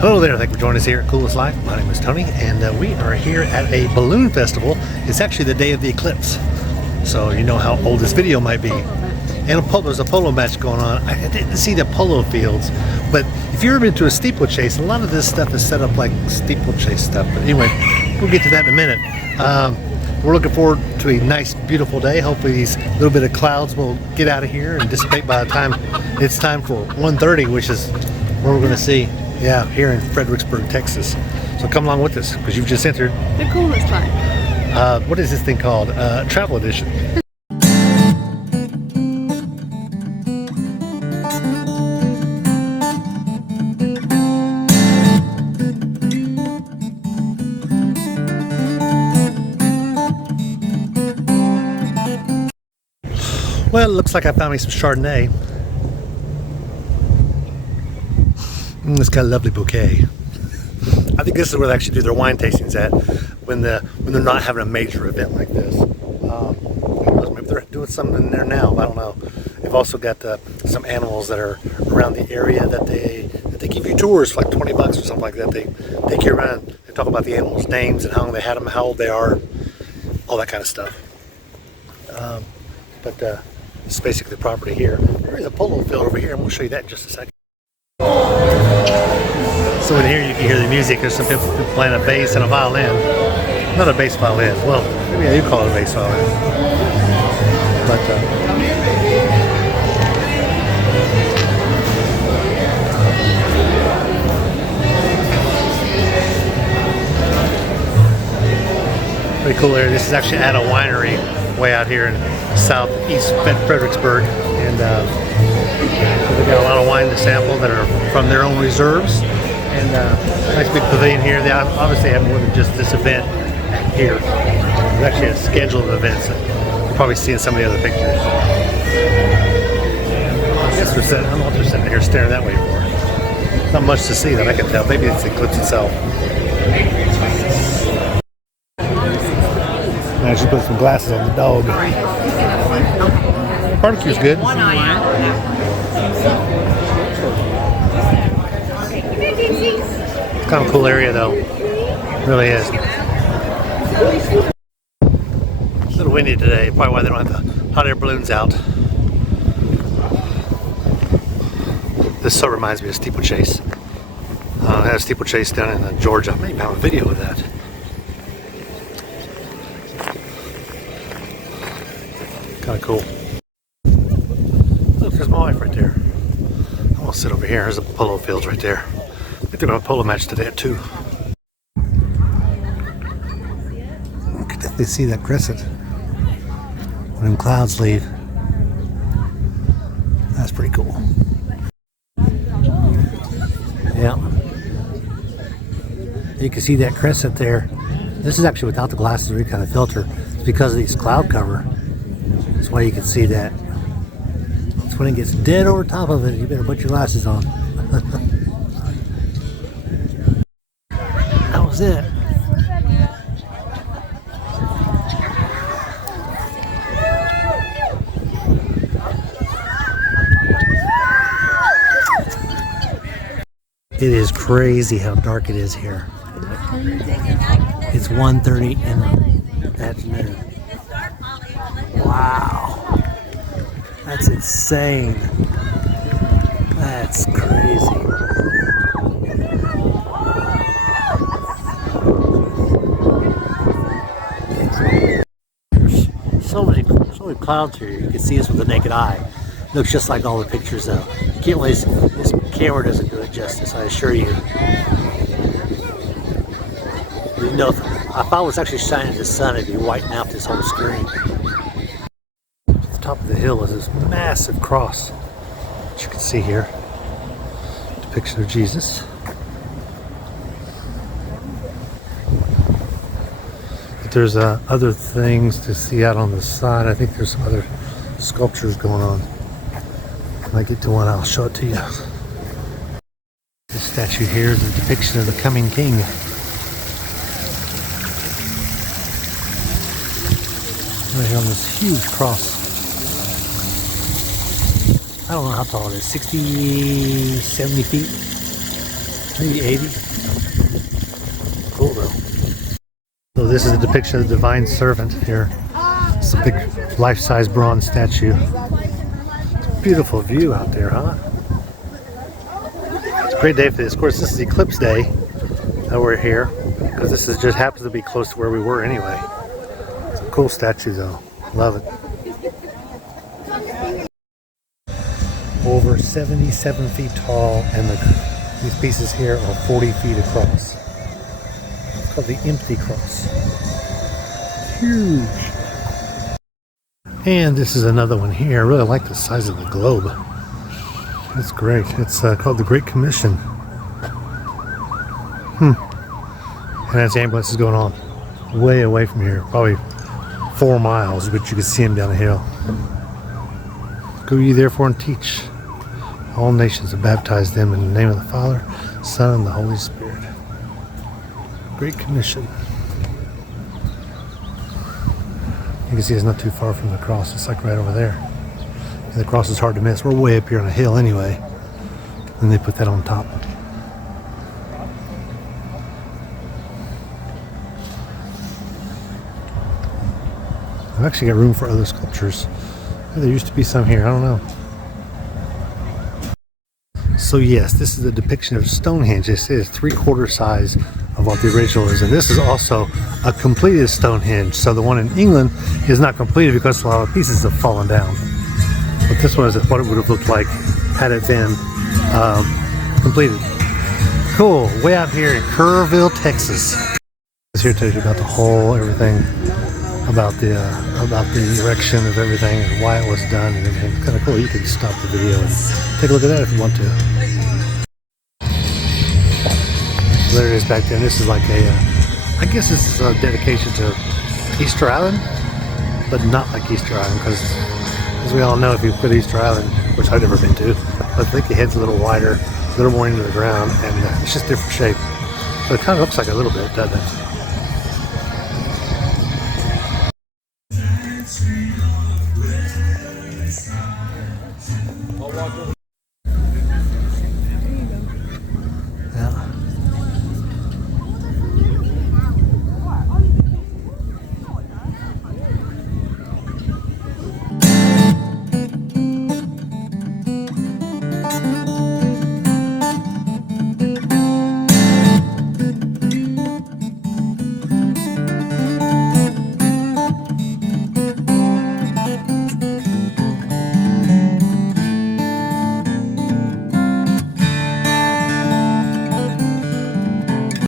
Hello there, thank you for joining us here at Coolest Life. My name is Tony, and we are here at a balloon festival. It's actually the day of the eclipse, so you know how old this video might be. And there's a polo match going on. I didn't see the polo fields, but if you're ever into a steeplechase, a lot of this stuff is set up like steeplechase stuff. But anyway, we'll get to that in a minute. We're looking forward to a nice, beautiful day. Hopefully these little bit of clouds will get out of here and dissipate by the time it's time for 1:30, which is where we're going to see, yeah, here in Fredericksburg, Texas. So come along with us, because you've just entered the Coolest Life. What is this thing called? Travel edition. Well, it looks like I found me some Chardonnay. It's got a lovely bouquet. I think this is where they actually do their wine tastings at when they're not having a major event like this. Maybe they're doing something in there now. I don't know. They've also got some animals that are around the area that they give you tours for like 20 bucks or something like that. They take you around. They talk about the animals' names and how long they had them, how old they are, all that kind of stuff. But this is basically the property here. There is a polo field over here. I'm going to show you that in just a second. So in here you can hear the music. There's some people playing a bass and a violin. Not a bass violin. Well, maybe I do call it a bass violin. But pretty cool area. This is actually at a winery way out here in southeast Fredericksburg, and they've got a lot of wine to sample that are from their own reserves, and nice big pavilion here. They obviously have more than just this event here. There's actually a schedule of events. You're probably seeing some of the other pictures. I guess they're sitting, I don't know what they're sitting here staring that way for. Not much to see that I can tell. Maybe it's the eclipse itself. I should put some glasses on the dog. Barbecue's good. It's kind of a cool area though. It really is. It's a little windy today, probably why they don't have the hot air balloons out. This so reminds me of steeplechase. I had a steeplechase down in Georgia. I may have a video of that. Kind of cool. Look, there's my wife right there. I'm gonna sit over here. There's the polo fields right there. I think they're gonna have a polo match today at 2. You can definitely see that crescent when them clouds leave. That's pretty cool. Yeah. You can see that crescent there. This is actually without the glasses or any kind of filter. It's because of these cloud cover. That's why you can see that. It's when it gets dead over top of it, you better put your glasses on. That was it. It is crazy how dark it is here. It's 1:30 in the afternoon. Wow, that's insane. That's crazy. So many clouds here. You can see this with the naked eye. It looks just like all the pictures though. You can't really, this camera doesn't do it justice, I assure you. You know, if I was actually shining the sun, it'd be whitening out this whole screen. Top of the hill is this massive cross that you can see here. Depiction of Jesus. But there's other things to see out on the side. I think there's some other sculptures going on. When I get to one, I'll show it to you. This statue here is a depiction of the coming king. Right here on this huge cross. I don't know how tall it is, 60, 70 feet. maybe 80. Cool though. So this is a depiction of the divine servant here. It's a big life-size bronze statue. Beautiful view out there, huh? It's a great day for this. Of course, this is Eclipse Day that we're here, because this is just happens to be close to where we were anyway. It's a cool statue though. Love it. Over 77 feet tall, and these pieces here are 40 feet across. It's called the Empty Cross. Huge. And this is another one here. I really like the size of the globe. It's great. It's called the Great Commission. And that's ambulances going on way away from here, probably 4 miles, but you can see them down the hill. Go ye therefore and teach all nations, and baptize them in the name of the Father, Son, and the Holy Spirit. Great Commission. You can see it's not too far from the cross. It's like right over there. And the cross is hard to miss. We're way up here on a hill anyway. And they put that on top. I've actually got room for other sculptures. There used to be some here. I don't know. So yes, this is a depiction of Stonehenge. It says 3/4 size of what the original is, and this is also a completed Stonehenge. So the one in England is not completed because a lot of pieces have fallen down. But this one is what it would have looked like had it been completed. Cool. Way out here in Kerrville, Texas. This here tells you about the whole everything about the erection of everything and why it was done and everything. It's kind of cool. You can stop the video and take a look at that if you want to. There it is back there. This is like I guess it's a dedication to Easter Island, but not like Easter Island, because as we all know, if you put Easter Island, which I've never been to, I think the head's a little wider, a little more into the ground, and it's just different shape. But it kind of looks like a little bit, doesn't it?